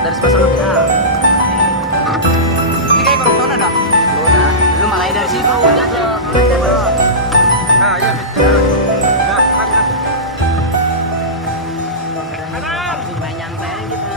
dari sebelah sana. Nah. Ini kayak kalau sana dah. Udah, lu mulai dari situ udah ke Nah, iya betul. Dah, kan. main nyantai kita.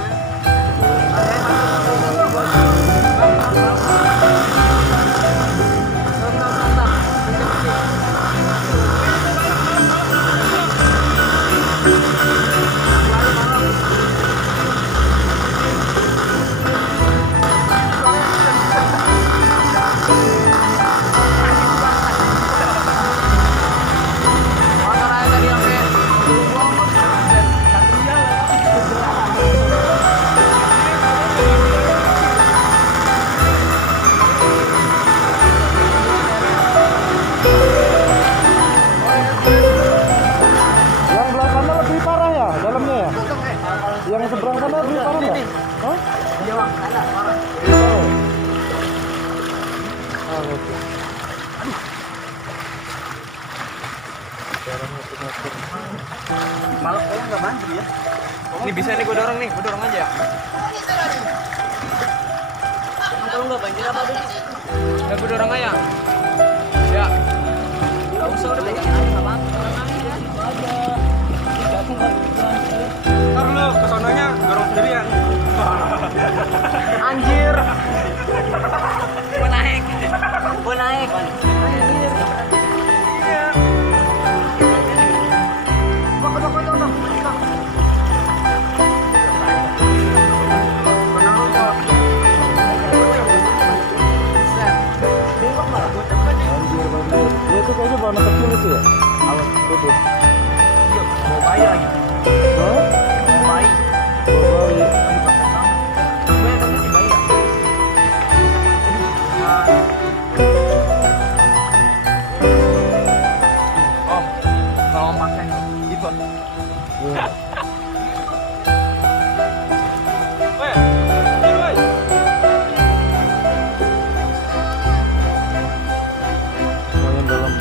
Yang seberang sana lebih parah nggak? Hah? Iya bang, sana parah. Oh, oke. Malah kayaknya nggak banjir ya. Ini bisa nih gue dorong aja ya. Kalau nggak banjir apa tuh? Ya gue dorong aja. Ya. Nggak usah udah pegangin aja nggak apa-apa. Ntar lu kesonanya dorong sendirian. Anjir. Gua naik. Anjir. Iya. Dia itu kayaknya bawa anak kecil itu ya? Awas. Itu. Iya, mau bayi lagi. Hah? Mau bayi. Bawa bayi. Gue kan di bayi ya. Om, kalau om pakai gitu. Iya. Weh, ini weh. Lumayan dalam.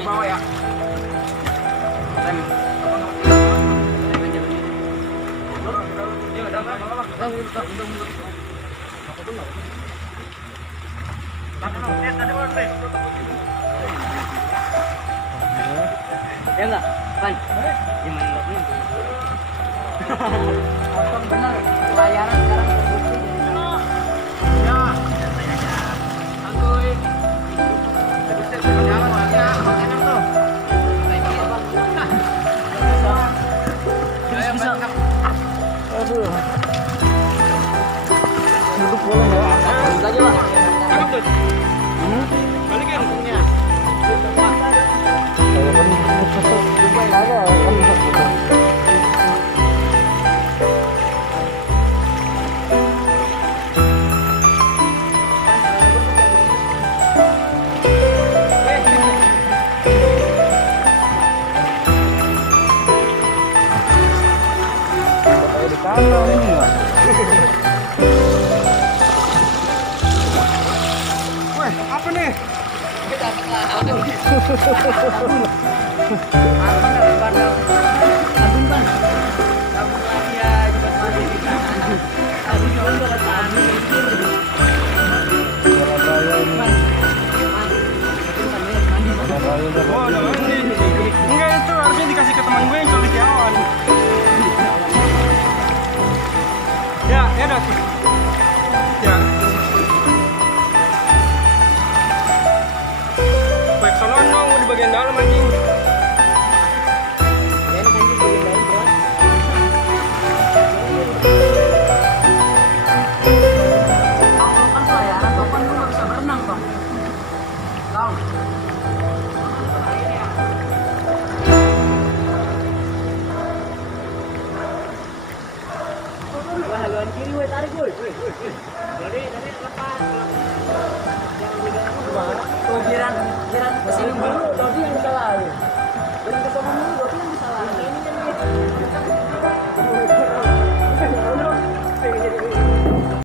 Bawa ya. Ya enggak? Pan. Gimana enggak punya? Kosong bener. Layanan sekarang terbukti jadi sana. Ya. Santuy. Jalan aja, enak tuh. Bisa. Aduh. Duduk boleh nggak? Duduk aja, Bang. Cakep tuh. Hmm? Balikin. Saya kan lupa nggak ada kan. Kayak di kanal ini nggak? Weh, apa nih? Kita dapat lah. Adun, Pan. Sabun lagi ya, cepat mandi. Sabun juga dapat sabun. Surabaya ini. Surabaya udah Oh, udah mandi. Enggak, itu harusnya dikasih ke teman gue yang cendekiawan. Ya udah. Ya. Baik, sono dong di bagian dalam anjing. Ya, ini kan di bagian dalam, Bro. Kalau kan pelayanan, Bang, kan lu nggak bisa berenang, Bang. Tahu? haluan kiri, woi tarik woi. Jadi lepas. Jangan digantung. Oh, jiran kesini dulu, Dodi yang salah. Jiran kesana dulu.